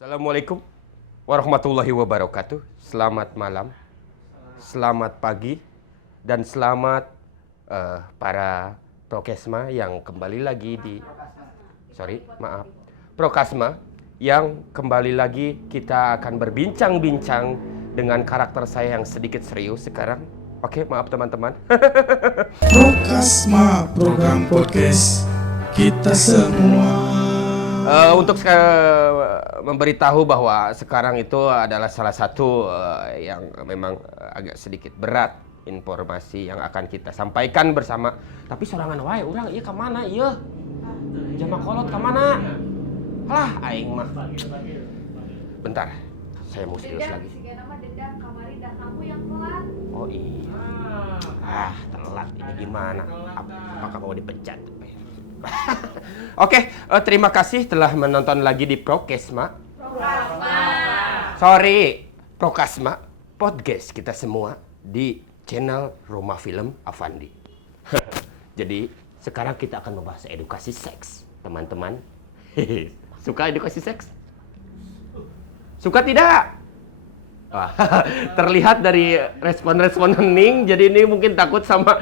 Assalamualaikum warahmatullahi wabarakatuh. Selamat malam, selamat pagi, dan selamat para Prokesma yang kembali lagi di Prokasma yang kembali lagi kita akan berbincang-bincang dengan karakter saya yang sedikit serius sekarang. Oke, maaf teman-teman. Prokasma, program podcast kita semua. Untuk memberitahu bahwa sekarang itu adalah salah satu yang memang agak sedikit berat informasi yang akan kita sampaikan bersama. Tapi sorangan wae urang ieu ka mana ieu? Jama kolot ka mana? Alah aing mah. Bentar, saya mau serius lagi. Oh iya. Telat ini gimana? Apakah mau dipecat? Oke, terima kasih telah menonton lagi di Prokesma. Prokasma podcast kita semua di channel Rumah Film Avandi. Jadi sekarang kita akan membahas edukasi seks, teman-teman. Suka edukasi seks? Suka tidak? Wah, terlihat dari respon-respon hening, jadi ini mungkin takut sama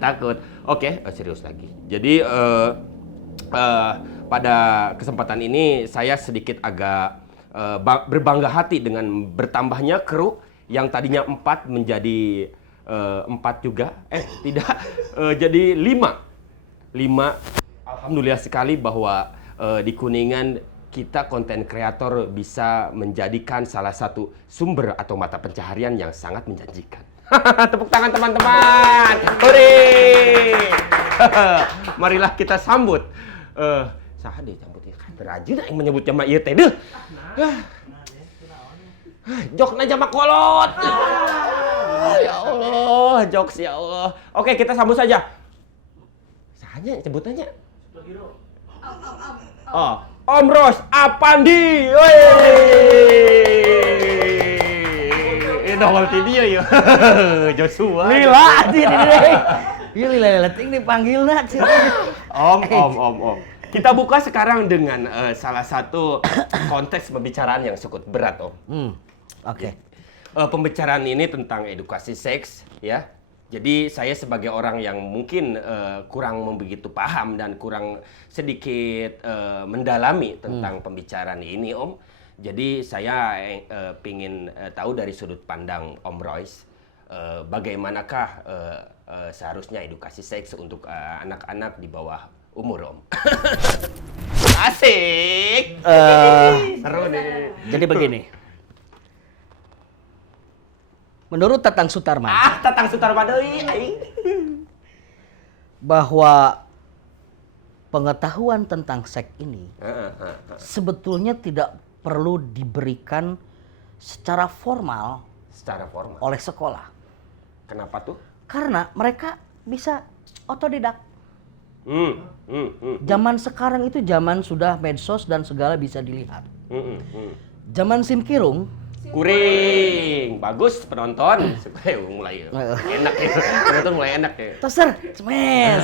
takut. Oke, serius lagi. Jadi pada kesempatan ini saya sedikit agak berbangga hati dengan bertambahnya kru yang tadinya 4 menjadi 4 juga. Tidak, jadi 5. Alhamdulillah sekali bahwa di Kuningan kita konten kreator bisa menjadikan salah satu sumber atau mata pencaharian yang sangat menjanjikan. Tepuk tangan teman-teman. Hore! Marilah kita sambut. Saha deh sambutnya kan rajin yang menyebutnya mah ieu teh deuh. Jokna jama kolot. Ya Allah, jokes ya Allah. Oke, kita sambut saja. Sahanya sebutannya? Superhero. Oh, Om Ros Apandi. Ini nongol di dia ya. Joshua. Lila di. Iya lila ting dipanggilna. Om. Kita buka sekarang dengan salah satu konteks pembicaraan yang cukup berat, Om. Oke. Pembicaraan ini tentang edukasi seks, ya. Jadi saya sebagai orang yang mungkin kurang begitu paham dan kurang sedikit mendalami tentang pembicaraan ini, Om. Jadi saya ingin tahu dari sudut pandang Om Royce, bagaimanakah seharusnya edukasi seks untuk anak-anak di bawah umur, Om? Asik! Seru nih. Jadi begini. Menurut Tatang Sutarman, Tatang Sutarman deui aing. Bahwa pengetahuan tentang seks ini sebetulnya tidak perlu diberikan secara formal oleh sekolah. Kenapa tuh? Karena mereka bisa otodidak. Zaman sekarang itu zaman sudah medsos dan segala bisa dilihat. Zaman simkirung Kuring, bagus penonton. Mulai enak ya. Penonton mulai enak ya. Teser, cemes.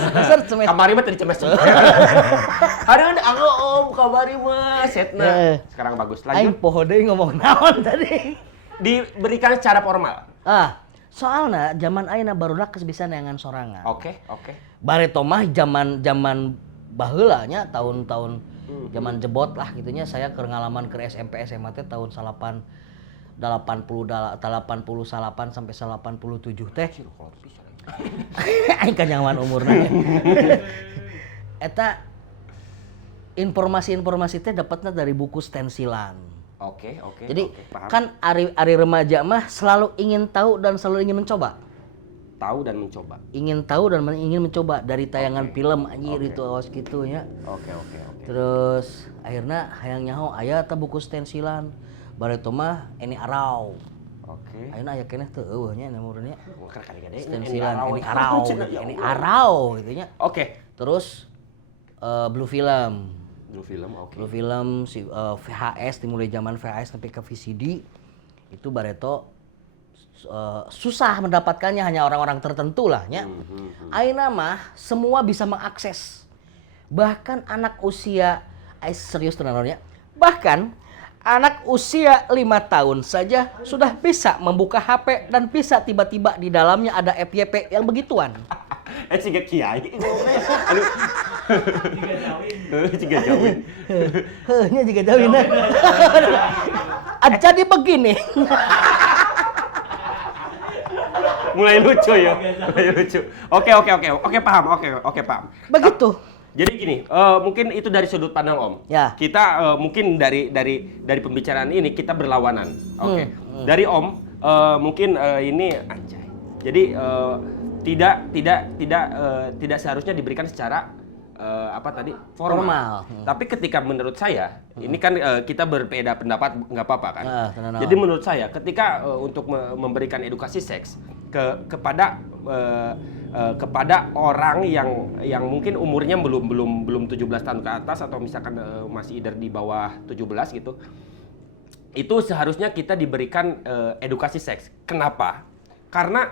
Kamari mah tadi cemes. Aduh, aku Om, kamari mah setna. Sekarang bagus. Aing Lanjut. poho deui ngomong naon tadi. Diberikan secara formal. Soalnya zaman ayeuna barudak geus bisa neangan sorangan. Oke. Bareto mah zaman baheula nya tahun-tahun zaman jebot lah gitunya saya keur ngalaman ke SMP SMA teh tahun 88 sampai 87 teh. Aing kanyawan umurna. Eta informasi-informasi teh dapatnya dari buku stensilan. Oke. Jadi Paham. kan ari remaja mah selalu ingin tahu dan selalu ingin mencoba. Ingin tahu dan ingin mencoba dari tayangan film anjir itu awas gitu ya. Oke. Terus akhirnya hayang nyaho aya teh buku stensilan. Bareto mah ini arau. Oke. Ayeuna aya keneh teu eueuh nya namurnya. Stensilan Ini arau gitu nya. Oke. Terus Blue Film. Oke. Blue Film VHS dimulai zaman VHS sampai ke VCD itu Bareto susah mendapatkannya, hanya orang-orang tertentu lah nya. Ayeuna mah semua bisa mengakses. Bahkan anak usia Serius tenan ya. Bahkan anak usia 5 tahun saja sudah bisa membuka HP dan bisa tiba-tiba di dalamnya ada FYP yang begituan. Ciga kiai. Anu. Ciga jawin. Heuhnya juga jauhin. Jadi begini. Mulai lucu ya. Mulai lucu. Oke, paham. Oke, paham. Begitu. Jadi gini, mungkin itu dari sudut pandang Om. Ya. Kita mungkin dari pembicaraan ini kita berlawanan. Oke. Dari Om mungkin ini anjay. Jadi tidak seharusnya diberikan secara apa tadi formal. Tapi ketika menurut saya ini kan kita berbeda pendapat nggak apa-apa kan. Jadi menurut saya ketika untuk memberikan edukasi seks kepada orang yang mungkin umurnya belum 17 tahun ke atas atau misalkan masih either di bawah 17 gitu. Itu seharusnya kita diberikan edukasi seks. Kenapa? Karena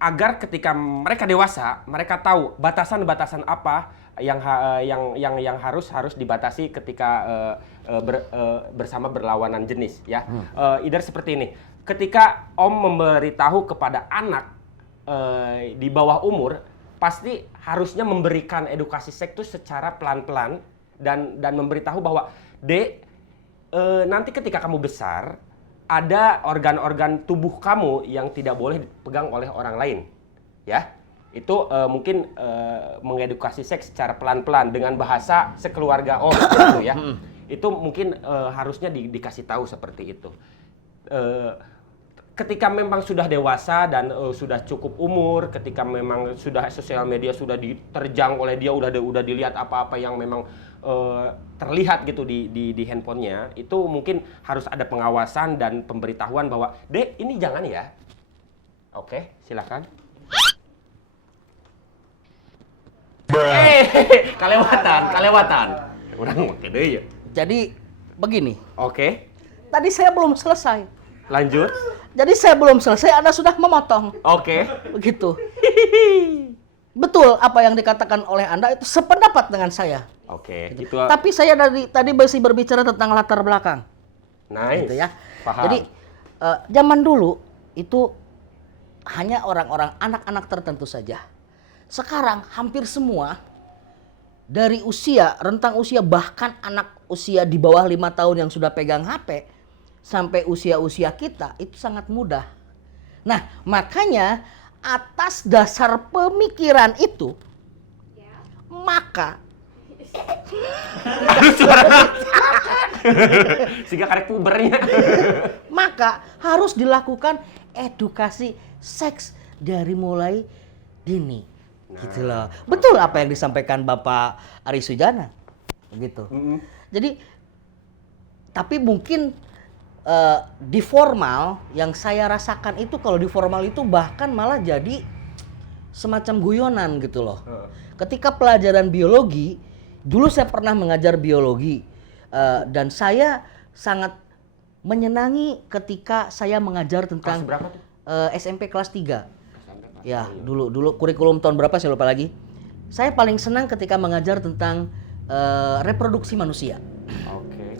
agar ketika mereka dewasa, mereka tahu batasan-batasan apa yang harus dibatasi ketika bersama berlawanan jenis ya. Either seperti ini. Ketika Om memberitahu kepada anak di bawah umur, pasti harusnya memberikan edukasi seks itu secara pelan-pelan dan memberitahu bahwa Dek, nanti ketika kamu besar ada organ-organ tubuh kamu yang tidak boleh dipegang oleh orang lain, ya. Itu mungkin mengedukasi seks secara pelan-pelan dengan bahasa sekeluarga Om, gitu ya. Itu mungkin harusnya dikasih tahu seperti itu. Ketika memang sudah dewasa dan sudah cukup umur, ketika memang sudah sosial media sudah diterjang oleh dia, udah dilihat apa-apa yang memang terlihat gitu di handphonenya, itu mungkin harus ada pengawasan dan pemberitahuan bahwa Dek, ini jangan ya. Oke, silakan. Kalewatan. Orang ngomong deh ya. Jadi begini. Oke. Tadi saya belum selesai. Lanjut. Jadi saya belum selesai, Anda sudah memotong. Oke. Begitu. Betul apa yang dikatakan oleh Anda itu sependapat dengan saya. Oke. Gitu. Itu. Tapi saya tadi masih berbicara tentang latar belakang. Nice. Gitu ya. Paham. Jadi zaman dulu itu hanya orang-orang anak-anak tertentu saja. Sekarang hampir semua dari rentang usia bahkan anak usia di bawah 5 tahun yang sudah pegang HP sampai usia-usia kita itu sangat mudah. Nah, makanya atas dasar pemikiran itu maka sehingga karek pubernya. Maka harus dilakukan edukasi seks dari mulai dini. Gitu loh. Betul apa yang disampaikan Bapak Ari Sujana. Begitu. Jadi tapi mungkin di formal yang saya rasakan itu, kalau di formal itu bahkan malah jadi semacam guyonan gitu loh. Ketika pelajaran biologi, dulu saya pernah mengajar biologi dan saya sangat menyenangi ketika saya mengajar tentang Kelas berapa tuh? SMP kelas 3. Ya, dulu kurikulum tahun berapa saya lupa lagi. Saya paling senang ketika mengajar tentang reproduksi manusia. Oke.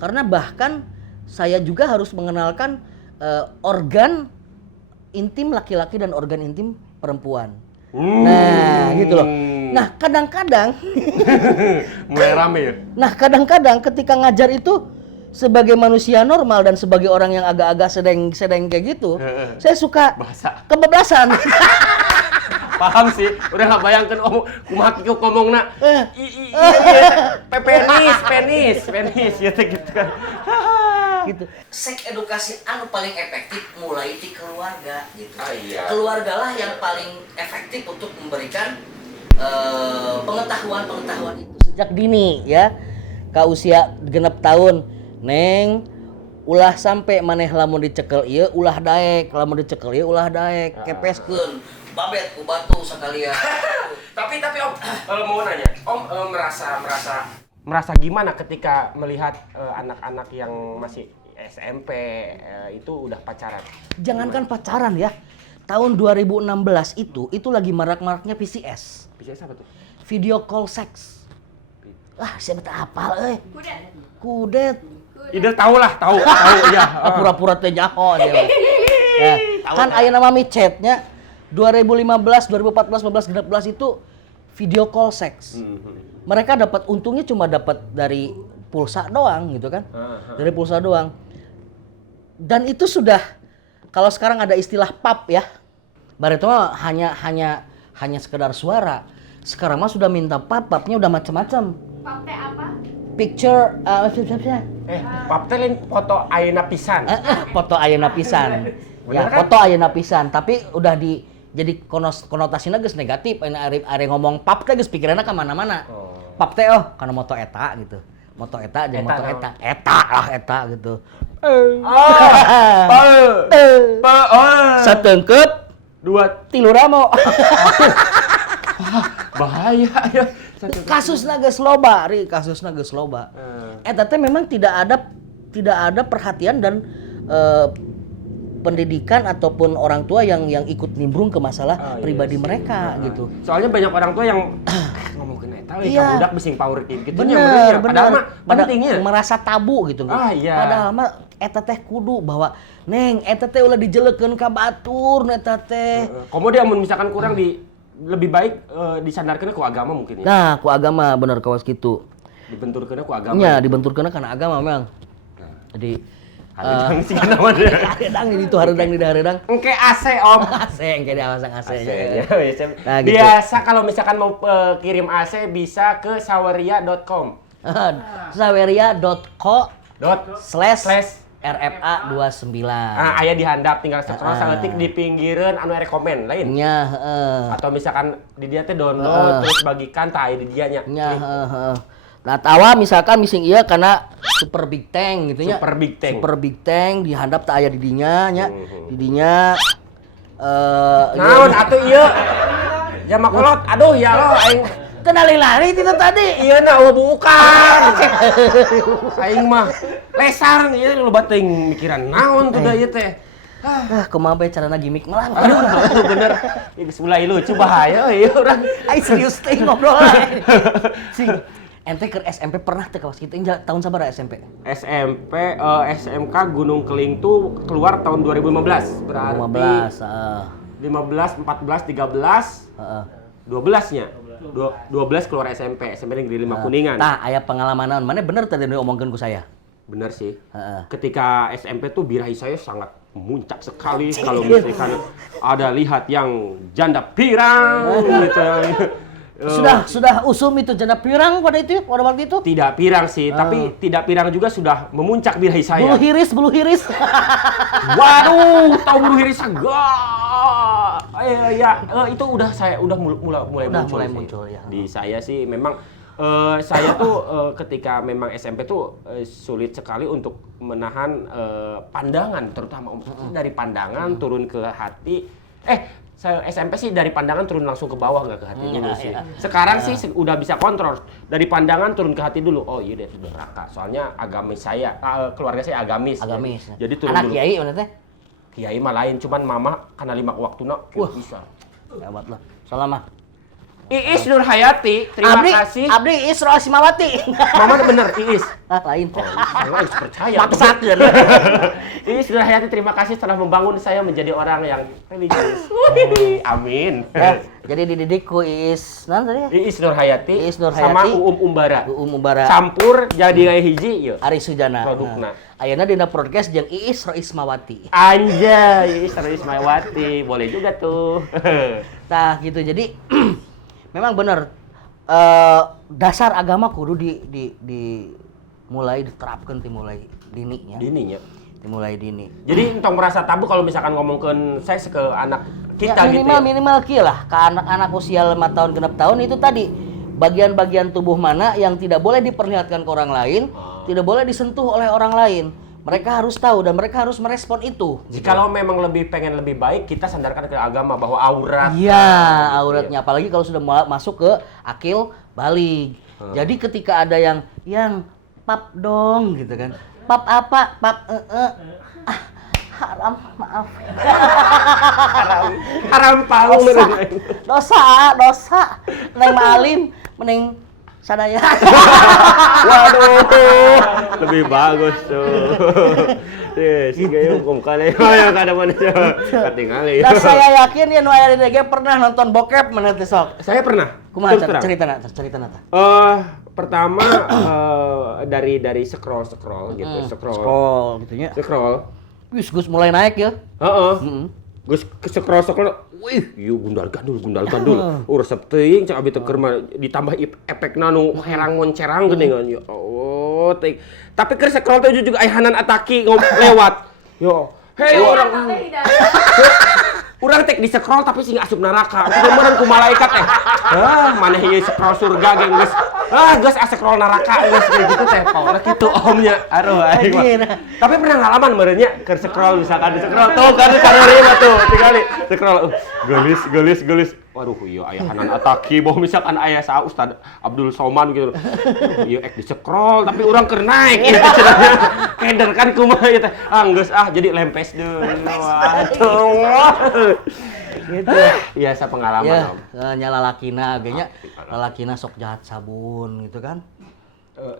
Karena bahkan saya juga harus mengenalkan organ intim laki-laki dan organ intim perempuan. Nah, gitu loh. Nah, kadang-kadang mulai rame ya. Nah, kadang-kadang ketika ngajar itu sebagai manusia normal dan sebagai orang yang agak-agak sedeng kayak gitu, saya suka bahasa kebablasan. Paham sih, udah nggak bayangkan kumaha kieu ngomongna penis ya gitu kan. Gitu. Seks edukasi anu paling efektif mulai di keluarga gitu. Iya. Keluargalah yang paling efektif untuk memberikan pengetahuan itu sejak dini ya. Ka usia 6 tahun, Neng ulah sampai maneh lamun dicekel ieu ulah daek, lamun dicekel ieu ulah daek, kepeskeun babet ku batu sakalian. Tapi Om, mau nanya, Om merasa gimana ketika melihat anak-anak yang masih SMP itu udah pacaran? Jangankan pacaran ya. Tahun 2016 itu lagi marak-maraknya PCS. PCS apa tuh? Video call sex. siapa teh apal Kudet. Ida tahu ya. Pura-pura teh nyaho dia. Ya, kan aya nama micetnya 2015, 2014, 15, 16 itu video call seks. Mereka dapat untungnya cuma dapat dari pulsa doang gitu kan. Dari pulsa doang. Dan itu sudah kalau sekarang ada istilah pap ya. Bar itu mah hanya sekedar suara. Sekarang mah sudah minta papnya udah macam-macam. Pap teh apa? Picture pap teh lain foto ayeuna pisan. foto ayeuna pisan. Ya, kan? foto ayeuna pisan, tapi udah jadi konotasinya geus negatif. Are ngomong pap teh geus pikiranna ka mana-mana. Pap teh kana moto eta gitu. Moto eta jeung moto eta. Eta gitu. Sateungkep Dua tilu ramo. bahaya ya. Kasusna geus loba, kasusna geus loba. Eta teh memang tidak ada perhatian dan pendidikan ataupun orang tua yang ikut nimbrung ke masalah pribadi mereka gitu. Soalnya banyak orang tua yang ngomongin eta we Iya. ka budak besing power gitu Bener. Padahal mah pentingnya merasa tabu gitu. Iya. Padahal mah eta teh kudu bahwa neng eta teh ulah dijelekeun ka batur eta teh. komo dia mun misalkan kurang lebih baik disandarkeun ku agama mungkin ya. Nah, ku agama bener kawas kitu. Dibenturkeun ku agama. Nya dibenturkeun kana agama memang. Jadi Harudang sih naon dia. hareudang di ditu hareudang di hareudang. Engke AC om. AC engke diawasang AC. Nah, gitu. Biasa kalau misalkan mau kirim AC bisa ke saweria.com. saweria.co/RFA29. Aya di handap tinggal saeutik di pinggireun anu rekomen lain. Nya, Atau misalkan di dia teh download terus bagikan tah aya di dianya. nya, Nah, tawa misalkan mising iya karena Super Big Tank gitu nya. Super Big Tank. Super Big Tank di handap teh aya di dinya nya. Di dinya Naon atuh ieu? Ya makolot, aduh ya lo aing lari itu tadi. ieu na bukan. Aing mah lesar ieu loba teuing mikiran naon tuh da ieu teh. Kumaha bae carana gimmick malah. Aduh bener. Geus mulai lucu bahaya ieu urang. Ai serius teh ngobrol. Sing ente ke SMP pernah teh kawas kitu tahun sabaraha SMP? SMP SMK Gunung Keling tuh keluar tahun 2015. Berarti 15, 14, 13, 12-nya. 12 keluar SMP Negeri 5 Kuningan. Nah, aya pengalaman naon? Mana bener tadi omongkeun ku saya. Bener sih. Heeh. Ketika SMP tuh birahi saya sangat memuncak sekali kalau misalkan ada lihat yang janda pirang gitu. Sudah usum itu janda pirang pada waktu itu? Tidak pirang sih, tapi tidak pirang juga sudah memuncak birahi saya. Bulu hiris. Waduh, tahu bulu hiris agak. Itu udah mulai muncul ya. Di saya sih memang saya tuh ketika memang SMP tuh sulit sekali untuk menahan pandangan, terutama dari pandangan turun ke hati. Saya SMP sih dari pandangan turun langsung ke bawah nggak ke hati dulu sih. Sekarang sih udah bisa kontrol dari pandangan turun ke hati dulu. Oh iya deh itu neraka. Soalnya agamis saya, keluarga saya agamis. Ya. Jadi turun anak dulu. kiai mana teh? Kiai mah lain, cuman mama karena 5 waktuna bisa. Hebat lah. Salamah. Iis Nur Hayati, terima kasih. Abdi Iis Rosimawati. Mama tuh bener, Iis. Lain. Saya harus percaya. Maksat ya. Iis Nur Hayati, terima kasih telah membangun saya menjadi orang yang religius. Amin. Jadi dididik ku Iis, non tadi? Iis Nur Hayati, Iis Nur sama Hayati. Umbara. Umbara. Campur jadi kayak hiji, yuk. Ari Sujana. Produkna. Ayeuna dina podcast jeung Iis Roismawati. Anjay, Iis Roismawati. Boleh juga tuh. Nah, gitu. Jadi memang benar dasar agama kudu di mulai diterapkan mulai dini ya. Dininya. Dimulai dini. Jadi entong merasa tabu kalau misalkan ngomongkeun seks ke anak kita ya, gitu ya. Minimal kieu lah ke anak-anak usia 5 tahun genep tahun itu tadi bagian-bagian tubuh mana yang tidak boleh diperlihatkan ke orang lain, tidak boleh disentuh oleh orang lain. Mereka harus tahu dan mereka harus merespon itu. Jikalau memang pengen lebih baik, kita sandarkan ke agama bahwa aurat. Iya, auratnya. Apalagi kalau sudah masuk ke akil balik. Jadi ketika ada yang pap dong gitu kan. Pap apa? Pap haram, maaf. Haram paul. Dosa. Neng malim, mending sadaya. Waduh, lebih bagus tuh. Yes, kayak hukum kali yang kada mana ketinggalan. Dan saya yakin ya nu aya di DG pernah nonton bokep mana teh sok. Saya pernah. Kumaha Terus terang. cerita nata? Pertama dari scroll gitu, Scroll gitu nya. Scroll. Wis Gus mulai naik ya. Heeh. Heeh. Gus scroll. Wih, ieu gundal gandul. Resep teuing cak abi teu keur mah ditambah efekna nu herang moncerang geuningan. Ya Allah, teh. Tapi keur scroll teh juga aya Hanan Ataki lewat. Yo, hei orang. Urang tek di scroll tapi sing asup neraka. Kumaha ku malaikat teh. Maneh ieu scroll surga ge geus. Geus scroll neraka geus gitu teh. Paula kitu omnya. Aduh aing mah. Tapi pernah ngalaman meureun nya keur scroll misalkan di scroll tuh kan karena tuh tinggali scroll. Gelis. Waduh ieu aya Hanan Ataki boh misalkan aya sa Ustad Abdul Somad gitu. Ieu ek di scroll tapi urang keur naik gitu cenanya. Keder kan kumaha ieu teh. Geus jadi lempes deui. Waduh. Gitu. Biasa pengalaman Ya, Om. nya lalakina ge nya. Lalakina sok jahat sabun gitu kan.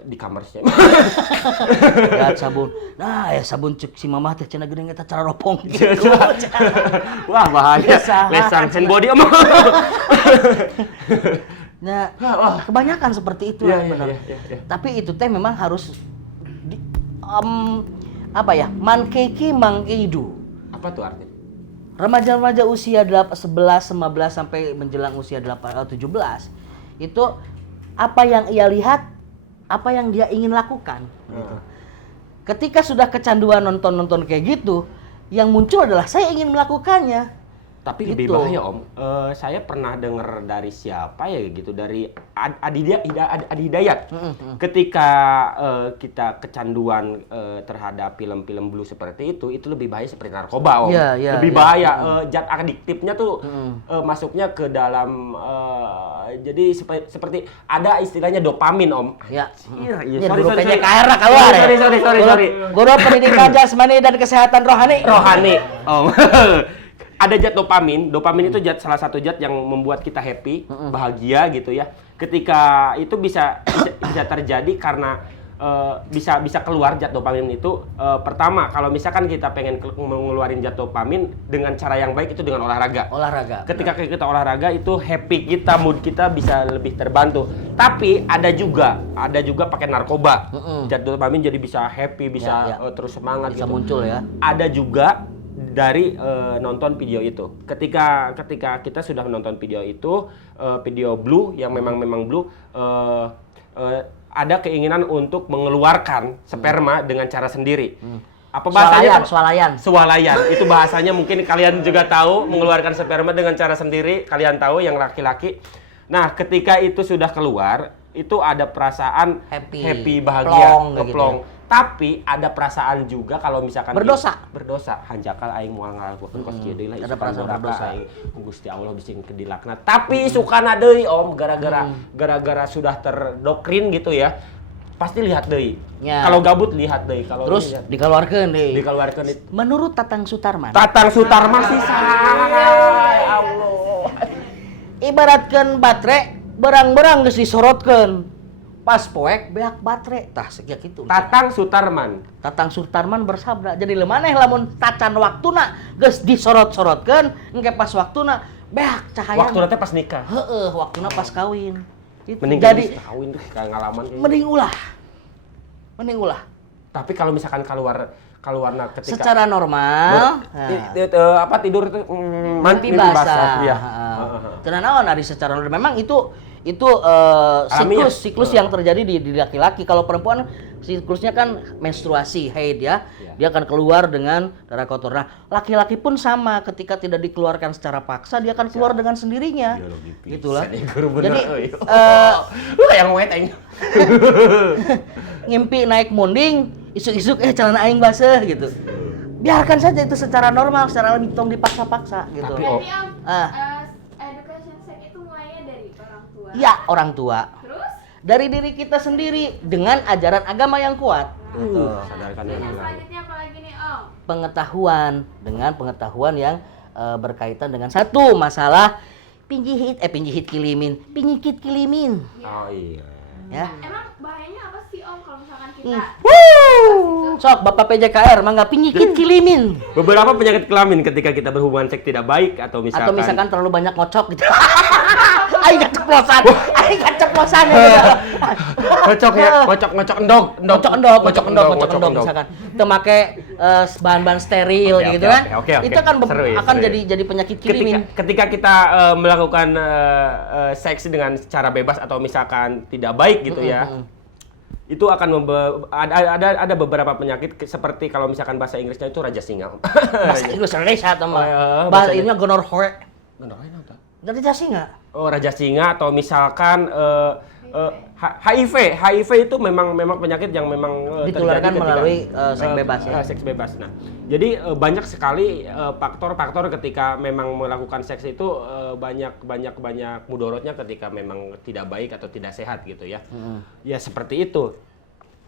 Di kamar sih. Jahat sabun. Nah, ya sabun cek si mamah teh cenah geuning eta cara ropong gitu. Wah, bahaya. Lesan hand body Om. Nah, kebanyakan seperti itu Iya, benar. iya. Tapi itu teh memang harus apa ya? Mankeki mangkeidu. Apa tuh artinya? Remaja-remaja usia 11, 15 sampai menjelang usia 17 itu apa yang ia lihat, apa yang dia ingin lakukan gitu. Ketika sudah kecanduan nonton kayak gitu, yang muncul adalah saya ingin melakukannya. Tapi Gitu. lebih bahaya Om. Saya pernah dengar dari siapa ya gitu, dari Adi Hidayat. Ketika kita kecanduan terhadap film-film blue seperti itu lebih bahaya seperti narkoba Om. Iya, lebih iya. bahaya. Zat adiktifnya tuh masuknya ke dalam jadi seperti ada istilahnya dopamin Om. Ya. Iya, Guru PJKR lah keluar ya. Sorry. Guru Pendidikan Jasmani dan Kesehatan Rohani. Om. Ada zat dopamin. Dopamin itu salah satu zat yang membuat kita happy, bahagia gitu ya. Ketika itu bisa terjadi karena bisa keluar zat dopamin itu. Pertama, kalau misalkan kita pengen mengeluarin zat dopamin dengan cara yang baik itu dengan olahraga. Ketika kita olahraga itu happy kita, mood kita bisa lebih terbantu. Tapi ada juga pakai narkoba. Zat dopamin jadi bisa happy, bisa terus semangat Bisa gitu. muncul ya. Ada juga dari nonton video itu. Ketika kita sudah menonton video itu, video blue yang memang blue, ada keinginan untuk mengeluarkan sperma dengan cara sendiri. Apa bahasanya? Swalayan. Itu bahasanya mungkin kalian juga tahu, mengeluarkan sperma dengan cara sendiri, kalian tahu yang laki-laki. Nah, ketika itu sudah keluar, itu ada perasaan happy bahagia, plong. Gitu. Tapi ada perasaan juga kalau misalkan berdosa, hanjakal aing moal ngalakukeun kos kieu deui lah. Ada perasaan berdosa. Gusti Allah bisa kedilakna. Tapi sukana deui Om, gara-gara sudah terdoktrin gitu ya. Pasti lihat deui. Ya. Kalau gabut lihat deui, kalau terus dikeluarkeun deui. Menurut Tatang Sutarman sih Allah. Ibaratkeun baterai berang-berang geus disorotkeun. Pas poek beak baterai tah sekian kitu. Tatang Sutarman bersabda, jadi lemaneh lamun tacan waktuna geus disorot-sorotkeun engke pas waktuna beak cahaya. Waktuna teh pas nikah. Heeh, waktuna pas kawin. Gitu. Mending Jadi kawin tuh ngalaman kayaknya. Mending ulah. Tapi kalau misalkan keluarna ketika Secara normal tidur itu mimpi basah. Iya. Karena naon ari secara normal memang itu siklus yang terjadi di laki-laki. Kalau perempuan siklusnya kan menstruasi, haid ya. Dia akan keluar dengan darah kotor. Nah, laki-laki pun sama, ketika tidak dikeluarkan secara paksa dia akan keluar dengan sendirinya. Gitulah. Jadi yang wet aing. Ngimpi naik munding, isuk-isuk celana aing basah gitu. Biarkan saja itu secara normal, secara alami, tong dipaksa-paksa gitu. Tapi education sex itu mulainya dari orang tua. Iya, orang tua. Terus? Dari diri kita sendiri dengan ajaran agama yang kuat. Sadarkan Dan yang selanjutnya apa lagi nih Om? Pengetahuan yang berkaitan dengan satu masalah pinjihit kilimin. Oh iya. Ya. Emang bahayanya apa sih Om kalau misalkan kita Sok Bapak PJKR mangga penyakit kilimin. Beberapa penyakit kelamin ketika kita berhubungan seks tidak baik atau misalkan Terlalu banyak ngocok gitu. Aing keceplosan. Aing keceplosan ya. ngocok ya, ngocok endog, Ngocok endog misalkan. Itu make bahan-bahan steril Oke, gitu oke, kan. oke, oke. Itu kan Seru ya, akan seru ya. jadi penyakit kilimin. Ketika kita melakukan seks dengan cara bebas atau misalkan tidak baik gitu ya, itu akan ada beberapa penyakit seperti kalau misalkan bahasa Inggrisnya itu raja singa. Bahasa Inggris Indonesia atau mah. bahasa Bahasa ininya gonorrhea. Beneran apa? Dari jasi nggak? Oh, raja singa atau misalkan HIV itu memang penyakit yang memang Ditularkan terjadi ketika, melalui seks bebas ya. Seks bebas. Nah, jadi banyak sekali faktor-faktor ketika memang melakukan seks itu banyak mudorotnya ketika memang tidak baik atau tidak sehat gitu ya. Ya seperti itu.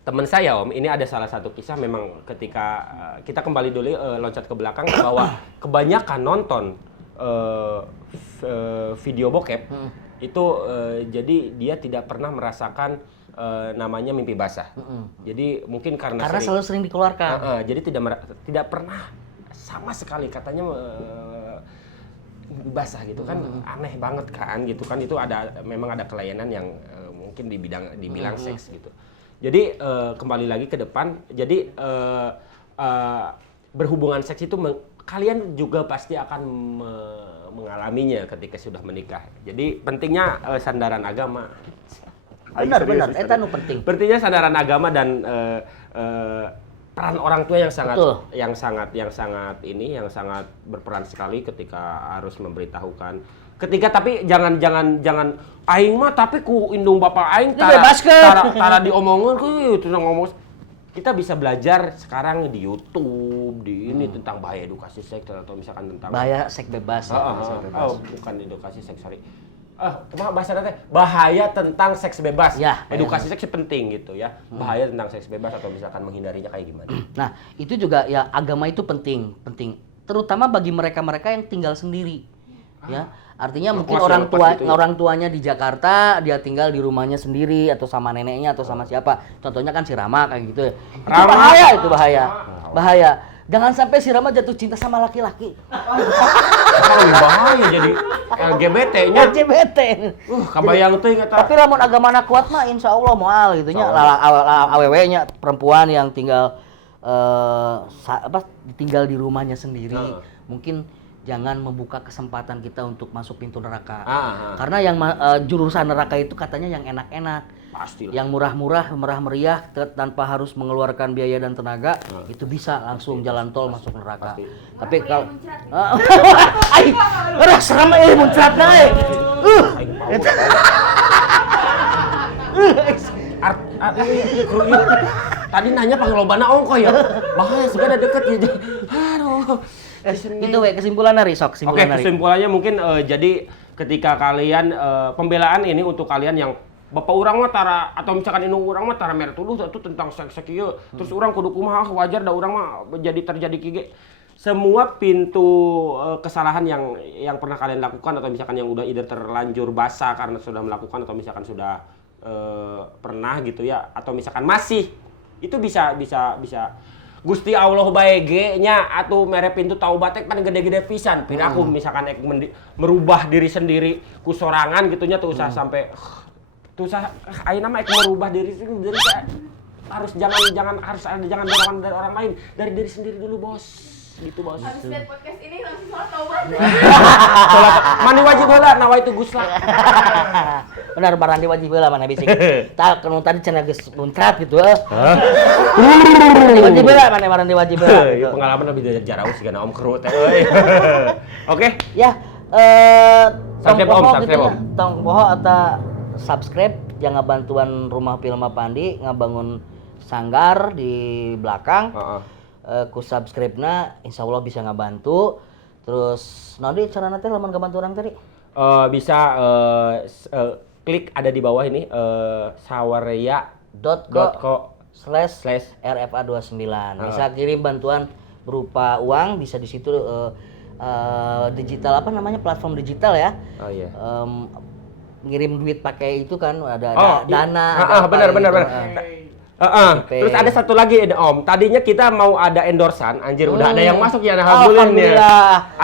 Teman saya Om, ini ada salah satu kisah memang ketika kita kembali dulu loncat ke belakang bahwa kebanyakan nonton video bokep itu jadi dia tidak pernah merasakan namanya mimpi basah. Jadi mungkin karena Selalu sering dikeluarkan. jadi tidak pernah sama sekali katanya mimpi basah gitu kan aneh banget kan gitu kan itu memang ada kelainan yang mungkin dibilang seks gitu. Jadi kembali lagi ke depan jadi berhubungan seks itu kalian juga pasti akan mengalaminya ketika sudah menikah. Jadi pentingnya sandaran agama. Benar, eta nu penting. Pentingnya sandaran agama dan peran orang tua yang sangat berperan sekali ketika harus memberitahukan. Ketika tapi jangan aing mah tapi ku indung bapak aing tara diomongin ku itu ngomong. Kita bisa belajar sekarang di YouTube, di ini tentang bahaya edukasi seks atau misalkan tentang Bahaya seks bebas. bukan edukasi seks, sorry. Bahasa nanti bahaya tentang seks bebas. Ya, edukasi seks penting gitu ya. Bahaya tentang seks bebas atau misalkan menghindarinya kayak gimana. Nah, itu juga ya agama itu penting. Terutama bagi mereka-mereka yang tinggal sendiri. Ya, artinya mungkin orang tuanya di Jakarta, dia tinggal di rumahnya sendiri atau sama neneknya atau sama siapa. Contohnya kan si Rama kayak gitu. Itu bahaya. Jangan sampai si Rama jatuh cinta sama laki-laki. Lebih bahaya jadi LGBT-nya. LGBT. Kabayang teh eta. Tapi lamun agamana kuat mah insya Allah moal gitu nya. Awewe-nya perempuan yang tinggal tinggal di rumahnya sendiri. Mungkin jangan membuka kesempatan kita untuk masuk pintu neraka. Karena yang jurusan neraka itu katanya yang enak-enak. Pastilah. Yang murah-murah, meriah tanpa harus mengeluarkan biaya dan tenaga, itu bisa langsung jalan tol masuk neraka. Pasti. Tapi kalau seram muncratna Tadi nanya panglobana ongko ya. Bahaya sudah deket ya. Aduh. Itu kesimpulannya Risok. Kesimpulannya mungkin jadi ketika kalian pembelaan ini untuk kalian yang bapak urang mah tara atau misalkan indung urang mah tara mere tuduh itu tentang seks ieu. Terus urang kudu kumaha wajar da urang mah terjadi kige. Semua pintu kesalahan yang pernah kalian lakukan atau misalkan yang udah either terlanjur basah karena sudah melakukan atau misalkan sudah pernah gitu ya atau misalkan masih itu bisa Gusti Allah bae ge nya atuh mere pintu taubat teh pan gede-gede pisan. Piraku misalkan merubah diri sendiri ku sorangan gitu nya tuh usah sampai tuh usah ayeuna mah merubah diri sendiri harus jangan dorongan dari orang lain, dari diri sendiri dulu, Bos. Gitu, Bos. habis lihat podcast ini langsung sholat taubat. Mandi wajib heula nawa itu Gusla. Benar barang wajib heula mana bising. Tah kanu tadi cenah geus muncrat gitu. Wajib heula mana barang wajib heula. Pengalaman lebih jauh sih kana Om Kru teh euy. Oke. Ya, Subscribe Om. Tong poho atau subscribe jangan bantuan Rumah Film Pandi ngabangun sanggar di belakang. Ku subscribe-na insyaallah bisa ngabantu. Terus nanti cara nanti lamun ngabantu orang tadi? Bisa klik ada di bawah ini sawareya.co/rfa29. Bisa kirim bantuan berupa uang, bisa di situ digital apa namanya platform digital ya. Oh iya. ngirim duit pakai itu kan ada Oh, dana. benar. Oke. Terus ada satu lagi Om. Tadinya kita mau ada endorsan, anjir udah ada yang masuk ya, Alhamdulillah.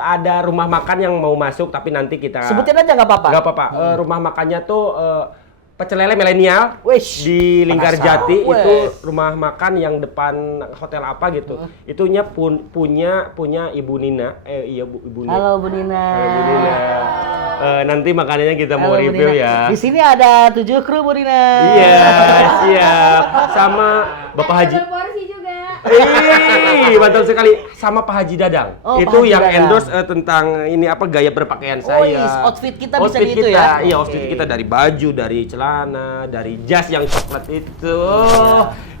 Ada rumah makan yang mau masuk tapi nanti kita Sebutin aja nggak apa-apa. Nggak apa-apa. Rumah makannya tuh Pecel Lele Milenial Wish. di Linggarjati. Penasaran. Itu rumah makan yang depan hotel apa gitu. Itunya punya Ibu Nina. Ibu Nina. Halo Bu Nina. Halo Bu Nina. Nanti makanannya kita mau Halo, Bu review Nina. ya. Di sini ada 7 kru Bu Nina. Iya, siap. Sama Bapak Haji. Berporsi juga. Mantap sekali. Sama Pak Haji Dadang. Oh, Pak Itu Haji yang Dadang. endorse tentang ini apa gaya berpakaian saya. Outfit kita bisa di itu ya? Iya, outfit kita dari baju, dari celana, dari jas yang coklat itu.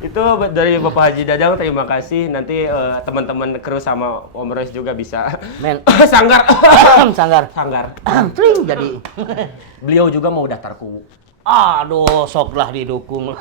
Itu dari Bapak Haji Dadang. Terima kasih. Nanti teman-teman kru sama Om Royce juga bisa. Men. Sanggar. Sanggar. Tring jadi. Beliau juga mau daftar kubu. Aduh, soklah didukung.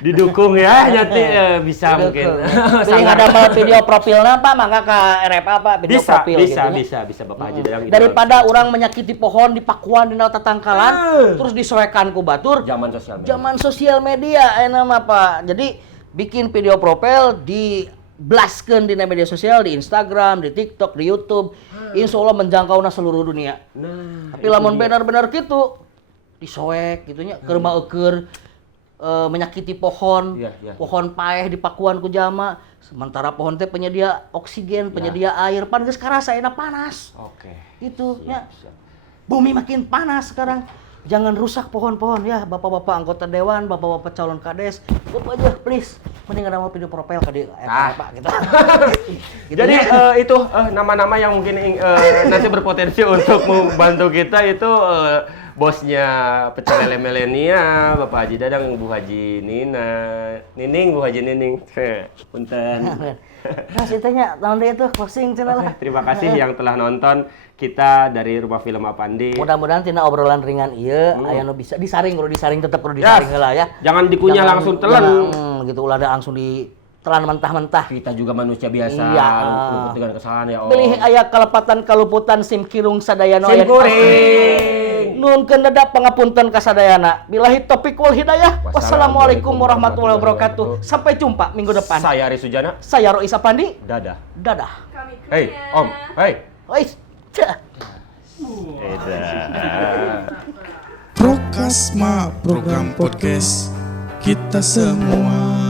Didukung ya, nanti bisa mungkin. Jadi ada video profilnya Pak, maka ke RFA Pak video Bisa, profil bisa, gitu nya. bisa Bapak Haji Dadang. Daripada orang menyakiti pohon di pakuan di tatangkalan, terus disoekan ku batur. Zaman sosial media. Zaman sosial media enak mah Pak. Jadi bikin video profil di blaskeun di media sosial, di Instagram, di TikTok, di YouTube. Insya Allah menjangkau seluruh dunia. Nah, Tapi lamun benar-benar gitu disoek gitunya keur maukeun menyakiti pohon. Iya. Pohon paeh di pakuan ku jalma. Sementara pohon teh penyedia oksigen, penyedia air. Pan geus karasa enak panas. Oke. Itu nya. Bumi makin panas sekarang. Jangan rusak pohon-pohon ya, bapak-bapak anggota dewan, bapak-bapak calon kades. Tutup aja please. Mending ada mau video profil ka di Pak gitu. Jadi itu nama-nama yang mungkin nanti berpotensi untuk membantu kita itu bosnya Pecel Lele Milenial, Bapak Haji Dadang, Bu Haji Nina, Nining, Bu Haji Nining. Punten. Nah, ceritanya tahun itu closing channel lah. Terima kasih yang telah nonton kita dari Rumah Film Apandi. Mudah-mudahan tina obrolan ringan ieu aya nu bisa disaring tetep kudu disaring heula ya. Jangan dikunyah langsung telan. Gitu ulah langsung ditelan mentah-mentah. Kita juga manusia biasa, Iya. luput dengan kesalahan ya Om. Pilih aya kalepatan kaluputan sim kirung sadayana Sim kuring. Nuhunkeun dadap pangapunten ka sadayana. Billahi taufiq wal hidayah. Wassalamualaikum warahmatullahi wabarakatuh. Sampai jumpa minggu depan. Saya Aris Sujana. Saya Rois Apandi. Dadah. Dadah. Kami Hei, punya. Om. Hei. Rois. Dah. Prokasma program podcast kita semua.